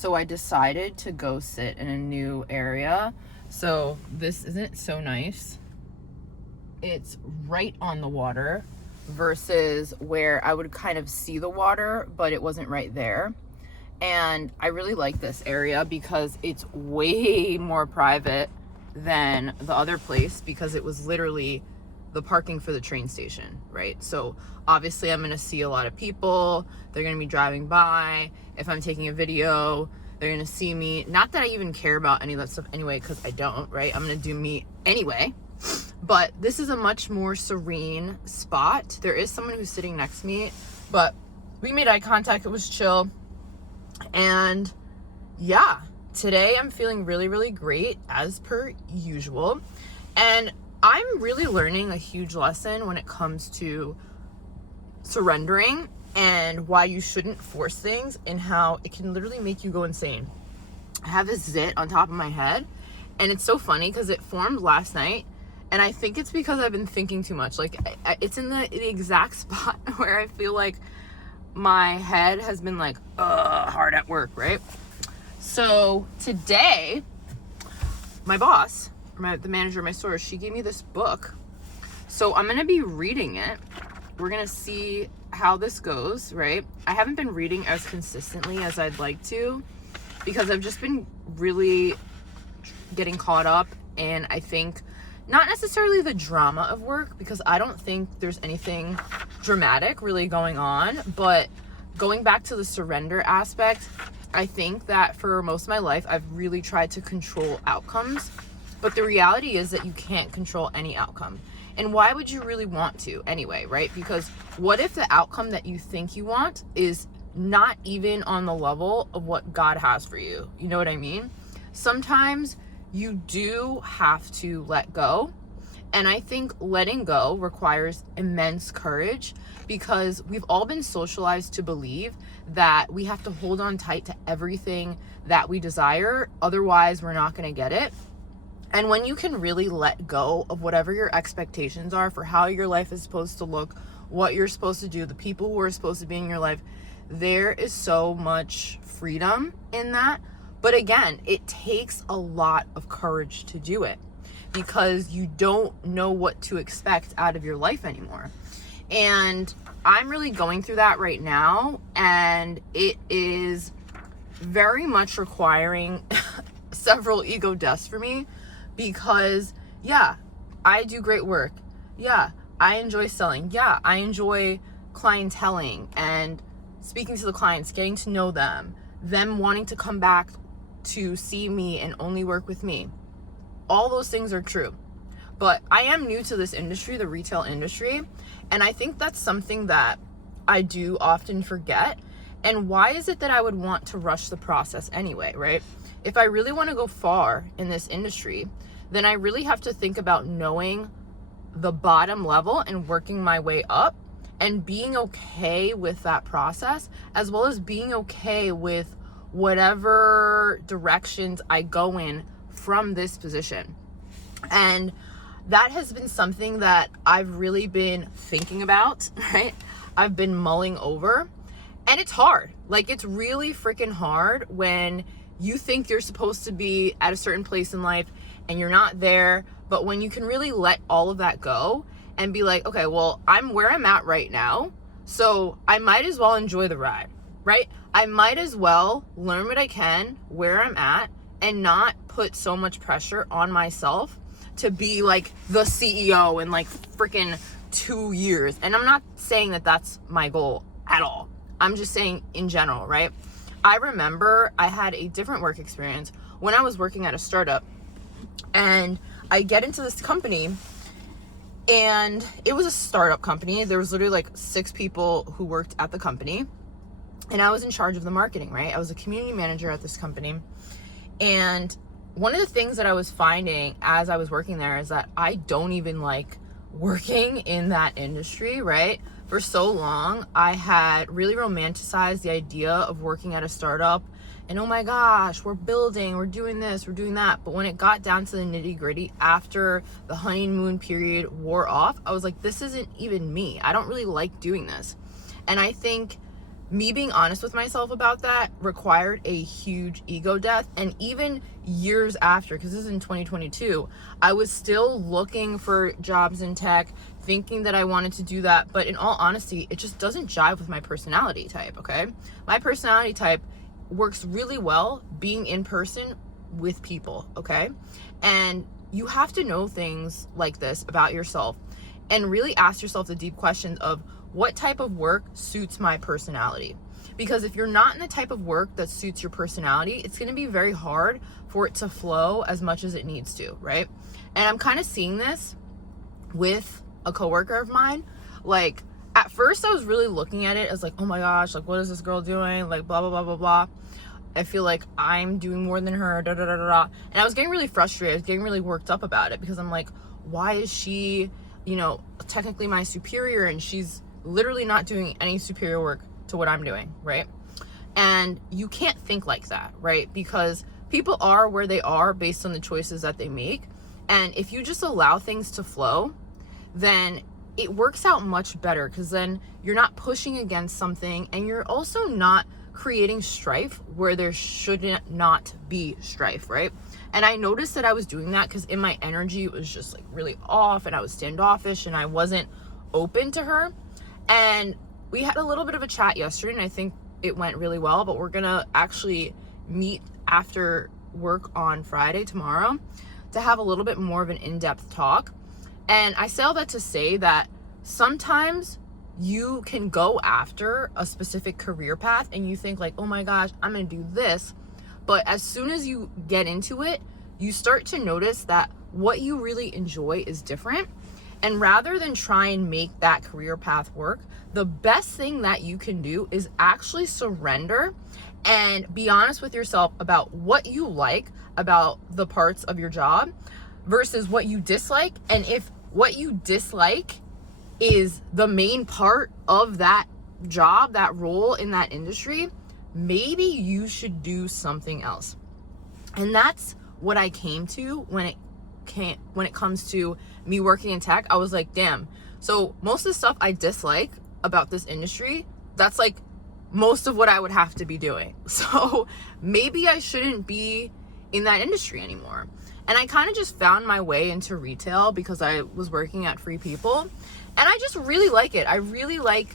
So I decided to go sit in a new area. So this isn't so nice. It's right on the water versus where I would kind of see the water, but it wasn't right there. And I really like this area because it's way more private than the other place, because it was literally the parking for the train station, right? So obviously I'm going to see a lot of people. They're going to be driving by. If I'm taking a video, they're going to see me. Not that I even care about any of that stuff anyway, because I don't, right? I'm going to do me anyway. But this is a much more serene spot. There is someone who's sitting next to me, but we made eye contact. It was chill. And yeah, today I'm feeling really, really great as per usual. And I'm really learning a huge lesson when it comes to surrendering and why you shouldn't force things and how it can literally make you go insane. I have this zit on top of my head, and it's so funny because it formed last night. And I think it's because I've been thinking too much. Like, it's in the exact spot where I feel like my head has been like, hard at work, right? So today, my boss, the manager of my store, she gave me this book. So I'm going to be reading it. We're going to see how this goes, right? I haven't been reading as consistently as I'd like to because I've just been really getting caught up. And I think not necessarily the drama of work, because I don't think there's anything dramatic really going on, but going back to the surrender aspect, I think that for most of my life, I've really tried to control outcomes, but the reality is that you can't control any outcome. And why would you really want to anyway, right? Because what if the outcome that you think you want is not even on the level of what God has for you? You know what I mean? Sometimes you do have to let go. And I think letting go requires immense courage, because we've all been socialized to believe that we have to hold on tight to everything that we desire. Otherwise, we're not going to get it. And when you can really let go of whatever your expectations are for how your life is supposed to look, what you're supposed to do, the people who are supposed to be in your life, there is so much freedom in that. But again, it takes a lot of courage to do it, because you don't know what to expect out of your life anymore. And I'm really going through that right now, and it is very much requiring several ego deaths for me, because yeah, I do great work. Yeah, I enjoy selling. Yeah, I enjoy clienteling and speaking to the clients, getting to know them wanting to come back to see me and only work with me. All those things are true. But I am new to this industry, the retail industry, and I think that's something that I do often forget. And why is it that I would want to rush the process anyway, right? If I really want to go far in this industry, then I really have to think about knowing the bottom level and working my way up, and being okay with that process, as well as being okay with whatever directions I go in from this position. And that has been something that I've really been thinking about, right? I've been mulling over, and it's hard. Like, it's really freaking hard when you think you're supposed to be at a certain place in life and you're not there. But when you can really let all of that go and be like, okay, well, I'm where I'm at right now, so I might as well enjoy the ride, right? I might as well learn what I can where I'm at and not put so much pressure on myself to be like the CEO in like freaking 2 years. And I'm not saying that that's my goal at all. I'm just saying in general, right? I remember I had a different work experience when I was working at a startup, and I get into this company, and it was a startup company. There was literally like 6 people who worked at the company, and I was in charge of the marketing, right? I was a community manager at this company. And one of the things that I was finding as I was working there is that I don't even like working in that industry, right? For so long, I had really romanticized the idea of working at a startup, and oh my gosh, we're building, we're doing this, we're doing that. But when it got down to the nitty gritty, after the honeymoon period wore off, I was like, this isn't even me. I don't really like doing this. And I think me being honest with myself about that required a huge ego death. And even years after, because this is in 2022, I was still looking for jobs in tech, thinking that I wanted to do that. But in all honesty, it just doesn't jive with my personality type, okay? My personality type works really well being in person with people, okay? And you have to know things like this about yourself and really ask yourself the deep questions of, what type of work suits my personality? Because if you're not in the type of work that suits your personality, it's going to be very hard for it to flow as much as it needs to, right? And I'm kind of seeing this with a coworker of mine. Like, at first I was really looking at it as like, oh my gosh, like, what is this girl doing? Like, blah, blah, blah, blah, blah. I feel like I'm doing more than her, da, da, da, da, da. And I was getting really frustrated. I was getting really worked up about it because I'm like, why is she, technically my superior and she's literally not doing any superior work to what I'm doing, right? And you can't think like that, right? Because people are where they are based on the choices that they make. And if you just allow things to flow, then it works out much better, because then you're not pushing against something and you're also not creating strife where there should not be strife, right? And I noticed that I was doing that because in my energy it was just like really off and I was standoffish and I wasn't open to her. And we had a little bit of a chat yesterday and I think it went really well, but we're gonna actually meet after work on Friday, tomorrow, to have a little bit more of an in-depth talk. And I say all that to say that sometimes you can go after a specific career path and you think like, oh my gosh, I'm gonna do this. But as soon as you get into it, you start to notice that what you really enjoy is different. And rather than try and make that career path work, the best thing that you can do is actually surrender and be honest with yourself about what you like about the parts of your job versus what you dislike. And if what you dislike is the main part of that job, that role in that industry, maybe you should do something else. And that's what I came to when it comes to me working in tech. I was like, damn, so most of the stuff I dislike about this industry, that's like most of what I would have to be doing. So maybe I shouldn't be in that industry anymore. And I kind of just found my way into retail because I was working at Free People, and I just really like it. I really like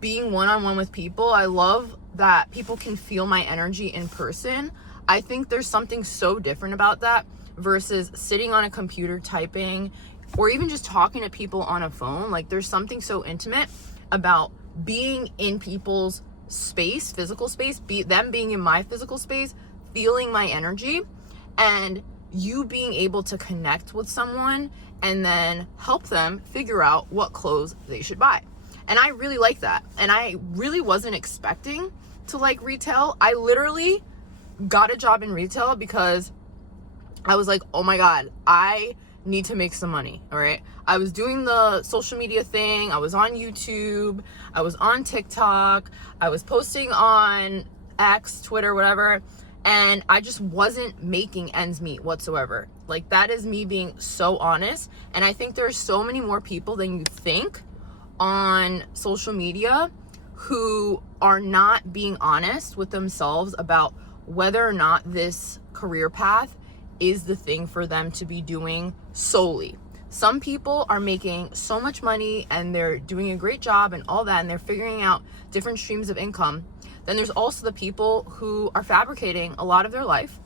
being one-on-one with people. I love that people can feel my energy in person. I think there's something so different about that versus sitting on a computer typing or even just talking to people on a phone. Like, there's something so intimate about being in people's space, physical space, them being in my physical space, feeling my energy, and you being able to connect with someone and then help them figure out what clothes they should buy. And I really like that. And I really wasn't expecting to like retail. I literally got a job in retail because I was like, oh my God, I need to make some money. All right. I was doing the social media thing. I was on YouTube. I was on TikTok. I was posting on X, Twitter, whatever. And I just wasn't making ends meet whatsoever. Like, that is me being so honest. And I think there are so many more people than you think on social media who are not being honest with themselves about whether or not this career path is the thing for them to be doing solely. Some people are making so much money and they're doing a great job and all that, and they're figuring out different streams of income. Then there's also the people who are fabricating a lot of their life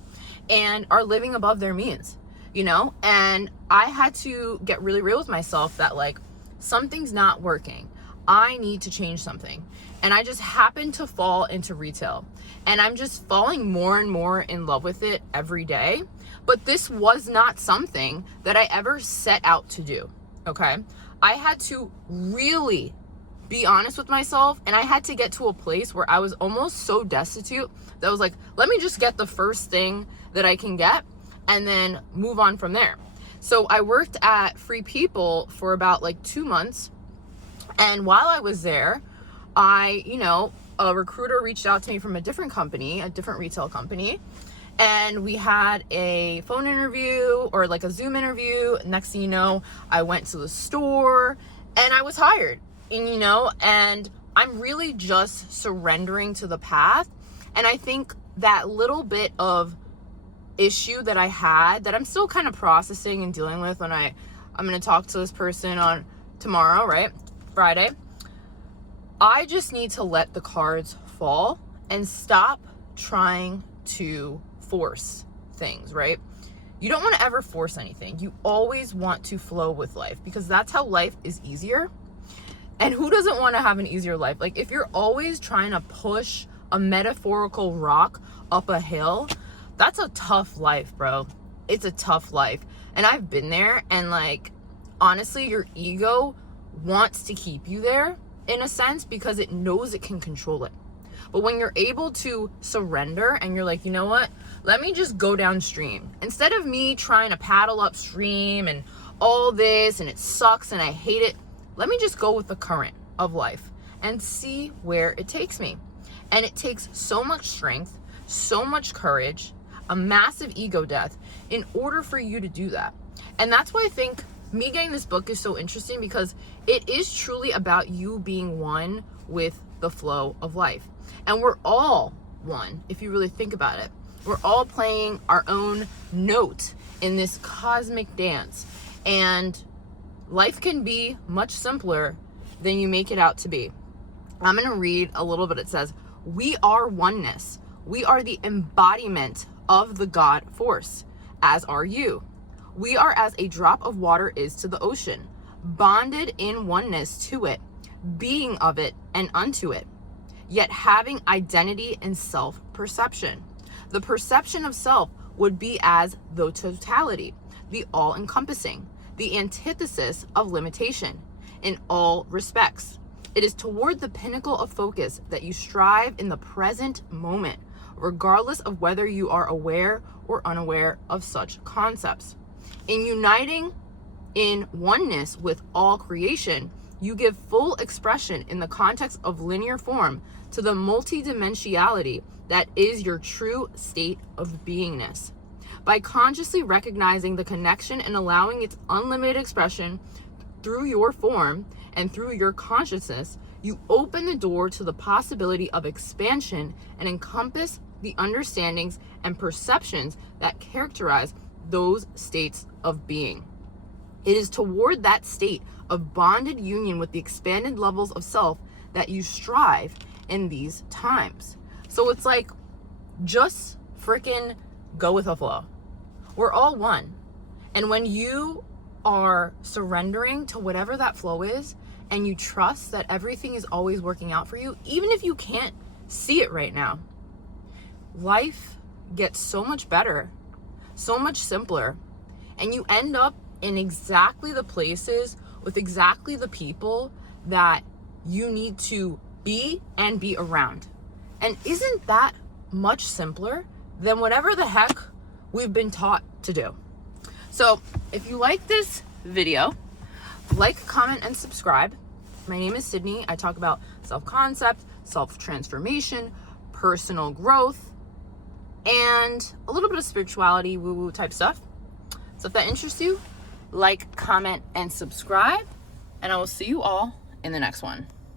and are living above their means, and I had to get really real with myself that like, something's not working. I need to change something. And I just happened to fall into retail, and I'm just falling more and more in love with it every day. But this was not something that I ever set out to do. Okay. I had to really be honest with myself, and I had to get to a place where I was almost so destitute that I was like, let me just get the first thing that I can get and then move on from there. So I worked at Free People for about like 2 months, and while I was there, a recruiter reached out to me from a different company, a different retail company, and we had a phone interview or like a Zoom interview. Next thing you know, I went to the store and I was hired. And I'm really just surrendering to the path. And I think that little bit of issue that I had that I'm still kind of processing and dealing with when I'm going to talk to this person on tomorrow, right? Friday. I just need to let the cards fall and stop trying to force things, right? You don't want to ever force anything. You always want to flow with life because that's how life is easier. And who doesn't want to have an easier life? Like if you're always trying to push a metaphorical rock up a hill, that's a tough life, bro. It's a tough life. And I've been there, and like, honestly, your ego wants to keep you there in a sense because it knows it can control it. But when you're able to surrender and you're like, you know what? Let me just go downstream. Instead of me trying to paddle upstream and all this and it sucks and I hate it, let me just go with the current of life and see where it takes me. And it takes so much strength, so much courage, a massive ego death in order for you to do that. And that's why I think me getting this book is so interesting, because it is truly about you being one with the flow of life. And we're all one, if you really think about it. We're all playing our own note in this cosmic dance. And life can be much simpler than you make it out to be. I'm going to read a little bit. It says, "We are oneness. We are the embodiment of the God force, as are you. We are as a drop of water is to the ocean, bonded in oneness to it, being of it and unto it, yet having identity and self-perception. The perception of self would be as the totality, the all-encompassing, the antithesis of limitation in all respects. It is toward the pinnacle of focus that you strive in the present moment, regardless of whether you are aware or unaware of such concepts. In uniting in oneness with all creation, you give full expression in the context of linear form to the multidimensionality that is your true state of beingness. By consciously recognizing the connection and allowing its unlimited expression through your form and through your consciousness, you open the door to the possibility of expansion and encompass the understandings and perceptions that characterize those states of being. It is toward that state of bonded union with the expanded levels of self that you strive in these times." So it's like, just freaking go with the flow. We're all one. And when you are surrendering to whatever that flow is, and you trust that everything is always working out for you, even if you can't see it right now, life gets so much better, so much simpler, and you end up in exactly the places with exactly the people that you need to be and be around. And isn't that much simpler than whatever the heck we've been taught to do? So if you like this video, like, comment, and subscribe. My name is Sydney. I talk about self-concept, self-transformation, personal growth, and a little bit of spirituality, woo-woo type stuff. So if that interests you, like, comment, and subscribe, and I will see you all in the next one.